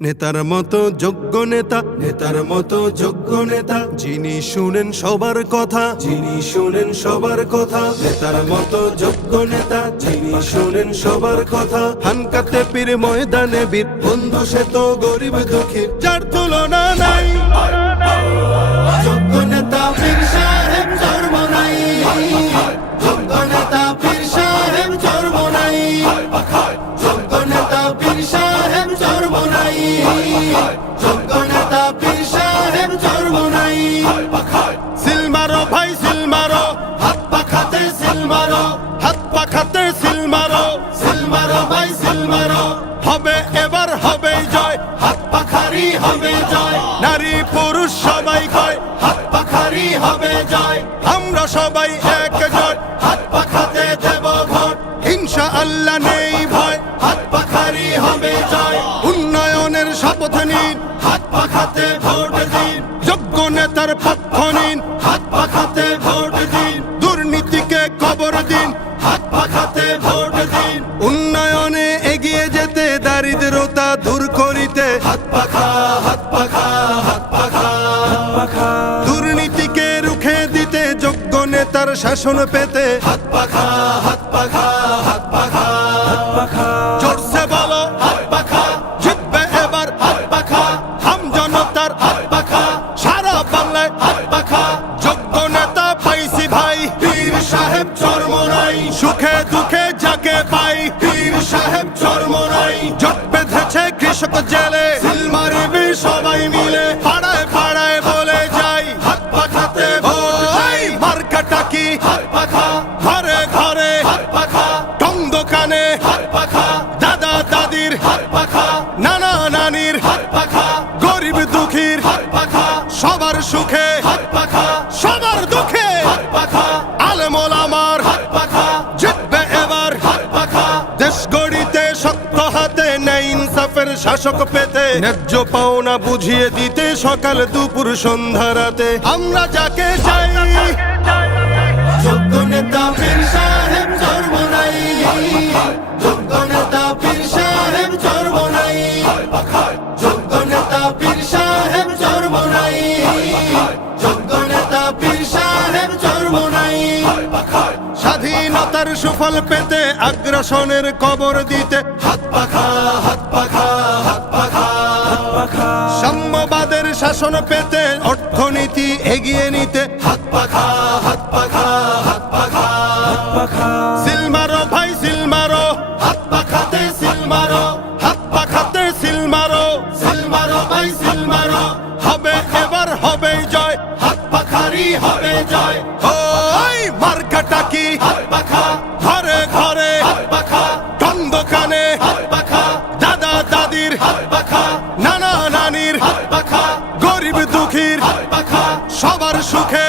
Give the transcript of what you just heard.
নেতার মতো যোগ্য নেতা, নেতার মতো যোগ্য নেতা, যিনি শুনেন সবার কথা, যিনি শুনেন সবার কথা। নেতার মতো যোগ্য নেতা, যিনি শুনেন সবার কথা। হানকাতে পীর ময়দানে বীর, বন্ধু সে তো গরিব দুঃখীর, যার তুলনা নাই। যোগ্য নেতা পীর সাহেব চরমনাই, যোগ্য নেতা পীর সাহেব চরমনাই, যোগ্য নেতা পীর সাহেব চরমনাই, যোগ্য নেতা পীর সাহেব চরমনাই। সিল মারো ভাই সিল মারো, হাত পাখাতে সিল মারো, হাত পাখাতে সিল মারো, সিল মারো ভাই সিল মারো। হবে এবার হবে জয়, হাত পাখারি হবে জয়। নারী পুরুষ সবাই কয়, হাত পাখারি হবে জয়। আমরা সবাই একজোট, হাত পাখাতে দেব ভোট, ইনশাআল্লাহ নেই ভয়। হাত পাখারি হবে জয়। উন্নয়নের শপথ নিন, হাত পাখাতে ভোট দিন। যোগ্য নেতার পক্ষ নিন, হাত পাখাতে ভোট দিন। দুর্নীতিকে কবর দিন, হাত পাখাতে ভোট দিন। উন্নয়নে এগিয়ে যেতে, দারিদ্রতা দূর করিতে, হাত পাখা হাত পাখা হাত পাখা হাত পাখা। দুর্নীতিকে রুখে দিতে, যোগ্য নেতার শাসন পেতে, হাত পাখা হাত পাখা হাত পাখা হাত পাখা। জোরসে বলো হাত পাখা, জিতবে এবার হাত পাখা। হাম জনতার হাত পাখা, সারা বাংলায় হাত পাখা। যোগ্য নেতা পাইছি ভাই, পীর সাহেব চরমনাই। সুখে দুঃখে যাকে পাই, পীর সাহেব চরমনাই। জট বেঁধেছে কৃষক জেলে, সিল মারবে সবাই মিলে। পাড়ায় পাড়ায় বলে যাই, হাত পাখাতে ভোট চাই। মার্কাটা কি হাত পাখা, ঘরে ঘরে হাত পাখা। টং দোকানে হাত পাখা, দাদা দাদির হাত পাখা, নানা নানির হাত পাখা। গরিব দুঃখীর হাত পাখা, সবার সুখে হাত পাখা, সবার দুঃখে হাত পাখা। আলেম ওলামার হাত পাখা, জিতবে এবার হাত পাখা। দেশ গড়িতে শক্ত হাতে, ন্যায় ইনসাফের শাসক পেতে, ন্যায্য পাওনা বুঝিয়ে দিতে, সকাল দুপুর সন্ধ্যা রাতে আমরা যাকে চাই। যোগ্য নেতা পীর সাহেব চরমনাই, যোগ্য নেতা পীর সাহেব চরমনাই, যোগ্য নেতা পীর সাহেব চরমনাই, যোগ্য নেতা পীর সাহেব চরমনাই। স্বাধীনতার সুফল পেতে, আগ্রাসনের কবর দিতে, হাত পাখা হাত পাখা হাত পাখা হাত পাখা। সাম্যবাদের শাসন পেতে, অর্থনীতি এগিয়ে নিতে, হাত পাখা হাত পাখা হাত পাখা হাত পাখা। সিল মারো ভাই সিল মারো, হাত পাখাতে সিল মারো, হাত পাখাতে সিল মারো, সিল মারো ভাই সিল মারো। হবে এবার হবে জয়, হাত পাখারি হবে জয়। ওই মার্কাটা কি হাত পাখা, ঘরে ঘরে হাত পাখা। টং দোকানে হাত পাখা, দাদা দাদির হাত পাখা, নানা নানির হাত পাখা। গরিব দুঃখীর হাত পাখা, সবার সুখে